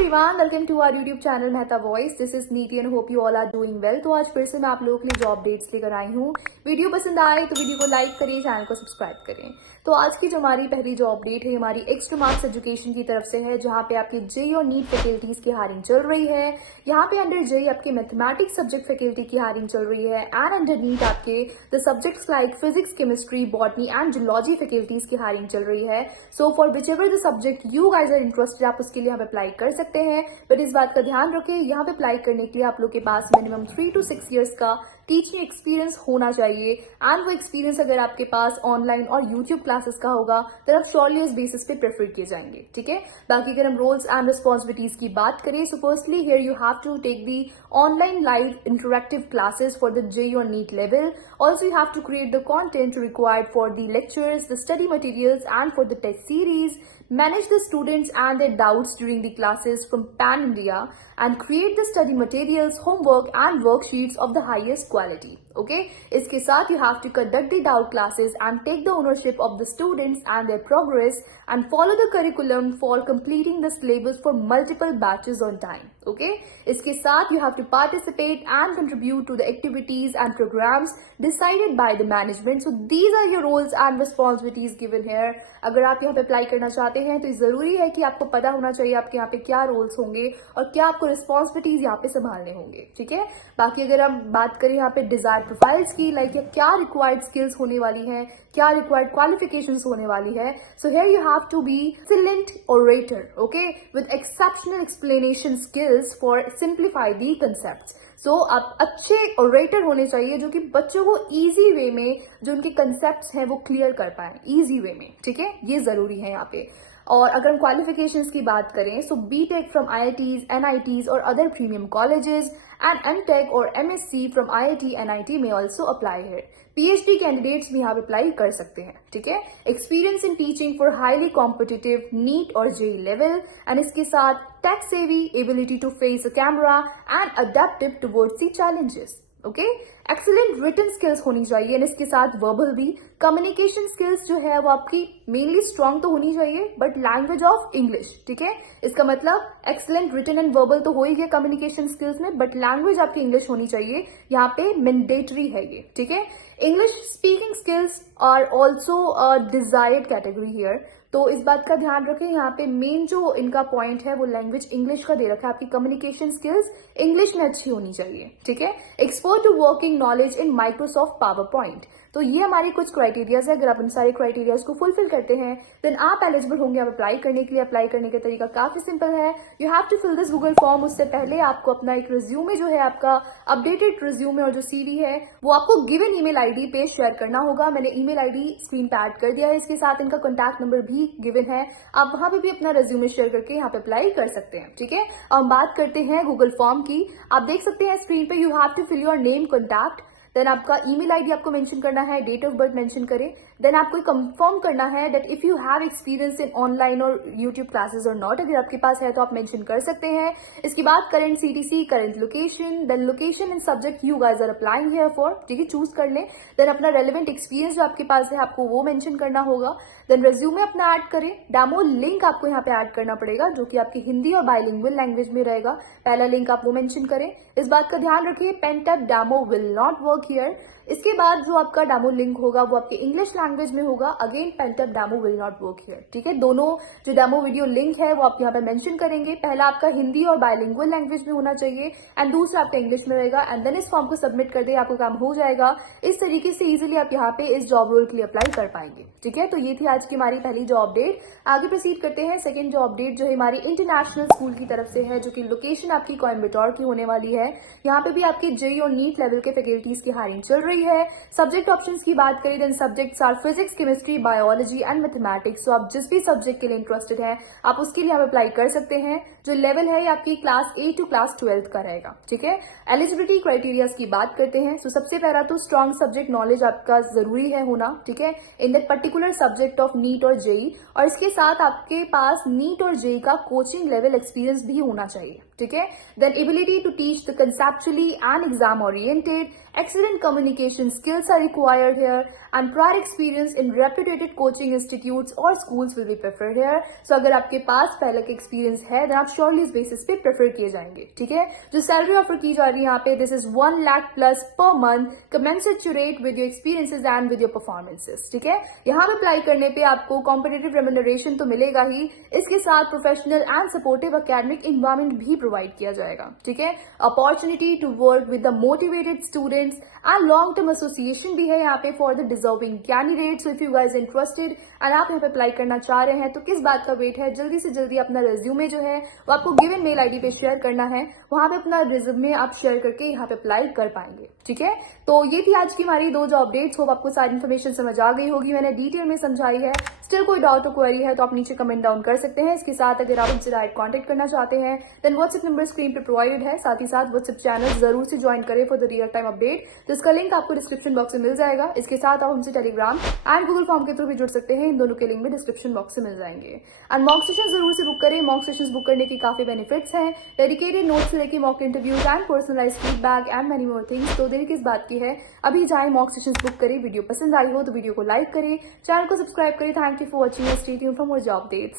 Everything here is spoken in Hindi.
Everyone, welcome to our YouTube channel Mehta voice. This is Niti and hope you all are doing well. तो आज फिर से मैं आप लोगों के लिए जॉब अपडेट्स लेकर आई हूँ। वीडियो पसंद आए तो वीडियो को लाइक करिए, चैनल को सब्सक्राइब करें। तो आज की जो हमारी पहली जॉब अपडेट है हमारी एक्स्ट्रा मार्क्स एजुकेशन की तरफ से है, जहाँ पे आपकी जेई और नीट फैकल्टीज की हायरिंग चल रही है। यहाँ पे अंडर जेई आपके मैथमेटिक्स सब्जेक्ट फैकल्टी की हायरिंग चल रही है एंड अंडर नीट आपके the subjects like physics, chemistry, botany and zoology faculties की हायरिंग चल रही है। So for whichever the subject you guys are interested, आप उसके लिए यहाँ पे अप्लाई कर सकते हैं। बट इस बात का ध्यान रखें, यहाँ पे अप्लाई करने के लिए आप लोग के पास मिनिमम 3 to 6 ईयर्स का टीचिंग एक्सपीरियंस होना चाहिए। एंड वो एक्सपीरियंस अगर आपके पास ऑनलाइन और यूट्यूब क्लासेस का होगा तो आप श्योरली उस बेसिस पे प्रेफर किए जाएंगे। ठीक है, बाकी अगर हम रोल्स एंड रिस्पॉन्सिबिलिटीज की बात करें, so firstly here you have to take the online live interactive classes for the JEE और NEET level. Also, you have to create the content required for the lectures, the study materials, and for the test series. Manage the students and their doubts during the classes from Pan India, and create the study materials, homework, and worksheets of the highest quality. Okay? इसके साथ you have to conduct the doubt classes and take the ownership of the students and their progress, and follow the curriculum for completing the syllabus for multiple batches on time. Okay? इसके साथ you have to participate and contribute to the activities and programs decided by the management. So these are your roles and responsibilities given here. अगर आप यहाँ पे अप्लाई करना चाहते हैं तो जरूरी है कि आपको पता होना चाहिए आपके यहाँ पे क्या रोल्स होंगे और क्या आपको रिस्पॉन्सिबिलिटीज यहाँ पे संभालने होंगे। ठीक है, बाकी अगर हम बात करें यहाँ पे डिजायर्ड प्रोफाइल्स की, लाइक क्या रिक्वायर्ड स्किल्स होने वाली हैं, क्या रिक्वायर्ड क्वालिफिकेशंस होने वाली है। So here you have to be excellent orator, okay, with exceptional explanation skills for simplify the concepts. सो आप अच्छे ओरेटर होने चाहिए जो कि बच्चों को इजी वे में जो उनके कंसेप्ट्स हैं वो क्लियर कर पाए इजी वे में। ठीक है, ये जरूरी है यहाँ पे। और अगर हम क्वालिफिकेशंस की बात करें, सो बीटेक फ्रॉम आईआईटीज, एनआईटीज और other premium colleges, and MTech or MSc from IIT NIT may also apply here. PhD candidates भी यहाँ पे अप्लाई कर सकते हैं। ठीक है, experience in teaching for highly competitive NEET और जेई लेवल, एंड इसके साथ tech savvy, ability to face a camera and adaptive towards the challenges. Okay, excellent written skills होनी चाहिए, एंड इसके साथ वर्बल भी। कम्युनिकेशन स्किल्स जो है वो आपकी मेनली स्ट्रांग तो होनी चाहिए, बट लैंग्वेज ऑफ इंग्लिश। ठीक है, इसका मतलब एक्सीलेंट रिटन एंड वर्बल तो हो ही गया कम्युनिकेशन स्किल्स में, बट लैंग्वेज आपकी इंग्लिश होनी चाहिए, यहाँ पे मैंडेटरी है ये। ठीक है, English speaking skills are also a desired category here. तो इस बात का ध्यान रखें, यहाँ पे मेन जो इनका पॉइंट है वो लैंग्वेज इंग्लिश का दे रखा है। आपकी कम्युनिकेशन स्किल्स इंग्लिश में अच्छी होनी चाहिए। ठीक है, expert to working knowledge in Microsoft PowerPoint. तो ये हमारी कुछ क्राइटेरियाज है। अगर आप इन सारे क्राइटेरियाज को फुलफिल करते हैं देन आप एलिजिबल होंगे आप अप्लाई करने के लिए। अप्लाई करने का तरीका काफी सिंपल है। You have to fill this Google form. उससे पहले आपको अपना एक रिज्यूमे जो है, आपका अपडेटेड रिज्यूमे और जो सीवी है वो आपको गिवन ईमेल आईडी पे शेयर करना होगा। मैंने ईमेल आईडी स्क्रीन पे ऐड कर दिया है, इसके साथ इनका कॉन्टैक्ट नंबर भी गिवन है। आप वहां पे भी अपना रिज्यूमे शेयर करके यहाँ पे अप्लाई कर सकते हैं। ठीक है, अब हम बात करते हैं गूगल फॉर्म की। आप देख सकते हैं स्क्रीन पे, you have to fill your name, contact, then आपका ईमेल आईडी आपको मेंशन करना है, डेट ऑफ बर्थ मेंशन करें, देन आपको कंफर्म करना है that if you have experience in online और यूट्यूब क्लासेस और नॉट। अगर आपके पास है तो आप मेंशन कर सकते हैं। इसके बाद current CTC, current location, then location and subject you guys are applying here for. ठीक है, चूज कर लें। देन अपना रेलेवेंट एक्सपीरियंस जो आपके पास है आपको वो मेंशन करना होगा। देन रेज्यूमे अपना ऐड करें। डेमो लिंक आपको यहाँ पे ऐड करना पड़ेगा जो कि आपकी हिंदी और बाइलिंगुअल लैंग्वेज में रहेगा। पहला लिंक आप वो मेंशन करें। इस बात का ध्यान रखिए, pent-up demo will not work here. इसके बाद जो आपका डेमो लिंक होगा वो आपके इंग्लिश लैंग्वेज में होगा। Again pent-up demo will not work here. ठीक है, दोनों जो डेमो वीडियो लिंक है वो आप यहाँ पे मेंशन करेंगे। पहला आपका हिंदी और बाइलिंगुअल लैंग्वेज में होना चाहिए एंड दूसरा आपका इंग्लिश में रहेगा। एंड देन इस फॉर्म को सबमिट कर दे, आपको काम हो जाएगा। इस तरीके से इजिली आप यहाँ पे इस जॉब रोल के लिए अप्लाई कर पाएंगे। ठीक है, तो ये थी आज की हमारी पहली जॉब अपडेट। आगे प्रोसीड करते हैं। सेकंड जॉब अपडेट जो है हमारी इंटरनेशनल स्कूल की तरफ से है, जो कि लोकेशन आपकी कोयम्बटूर की होने वाली है। यहाँ पे भी आपकी जेई और नीट लेवल के फैकल्टीज की हायरिंग चल रही है। सब्जेक्ट ऑप्शंस की बात करें then subjects are physics, chemistry, biology and mathematics. तो आप जिस भी सब्जेक्ट के लिए इंटरेस्टेड है आप उसके लिए आप अप्लाई कर सकते हैं। जो लेवल है आपकी क्लास 8 टू क्लास 12 का रहेगा। ठीक है, एलिजिबिलिटी क्राइटेरियाज की बात करते हैं। तो सबसे पहला तो स्ट्रॉन्ग सब्जेक्ट नॉलेज आपका जरूरी है होना। ठीक है, in that particular subject of NEET और जेई, और इसके साथ आपके पास नीट और जेई का कोचिंग लेवल एक्सपीरियंस भी होना चाहिए। ठीक है, then ability to teach the conceptually and exam oriented, excellent communication skills are required here, and prior experience in reputed coaching institutes or schools will be preferred here. So अगर आपके पास पहले का एक्सपीरियंस है then आप श्योरली इस बेसिस पे प्रेफर किए जाएंगे। ठीक है, जो सैलरी ऑफर की जा रही है यहाँ पे, this is 1 lakh plus per month, commensurate with your experiences and with your performances. ठीक है, यहाँ पे अप्लाई करने पे आपको कॉम्पिटेटिव रेम्यूनरेशन तो मिलेगा ही, इसके साथ professional and supportive academic environment भी प्रोवाइड किया जाएगा। ठीक है, opportunity to work with the motivated students and long term association भी है यहाँ पे for the deserving candidates. If you guys interested and आप यहाँ पे अप्लाई करना चाह रहे हैं तो किस बात का वेट है, जल्दी से जल्दी अपना रेज्यूमे जो है वो आपको गिवन मेल आईडी पे शेयर करना है, वहां पे अपना रेज्यूमे आप शेयर करके यहाँ पे अप्लाई कर पाएंगे। ठीक है, तो ये थी आज की हमारी 2 जॉब अपडेट्स। होप आपको सारी इन्फॉर्मेशन समझ आ गई होगी, मैंने डिटेल में समझाई है। स्टिल कोई डाउट और क्वेरी है तो आप नीचे कमेंट डाउन कर सकते हैं। इसके साथ अगर आप हमसे डायरेक्ट कॉन्टेक्ट करना चाहते हैं देन व्हाट्सएप नंबर स्क्रीन पे प्रोवाइडेड है, साथ ही साथ व्हाट्सएप चैनल जरूर से ज्वाइन करें for the real time update, तो इसका लिंक आपको डिस्क्रिप्शन बॉक्स में मिल जाएगा। इसके साथ आप हमसे टेलीग्राम एंड गूगल फॉर्म के थ्रू भी जुड़ सकते हैं, इन दोनों के लिंक में डिस्क्रिप्शन बॉक्स से मिल जाएंगे। एंड मॉक सेशन जरूर से बुक करें, मॉक सेशन बुक करने की काफी बेनिफिट्स हैं, डेडिकेटेड नोट्स लेके mock interviews and personalize feedback and many more things. तो देर किस बात की है, अभी जाए मॉक सेशन बुक करें। वीडियो पसंद आई हो तो वीडियो को लाइक करें, चैनल को सब्सक्राइब करें। Thank you for watching, stay tuned for more job updates.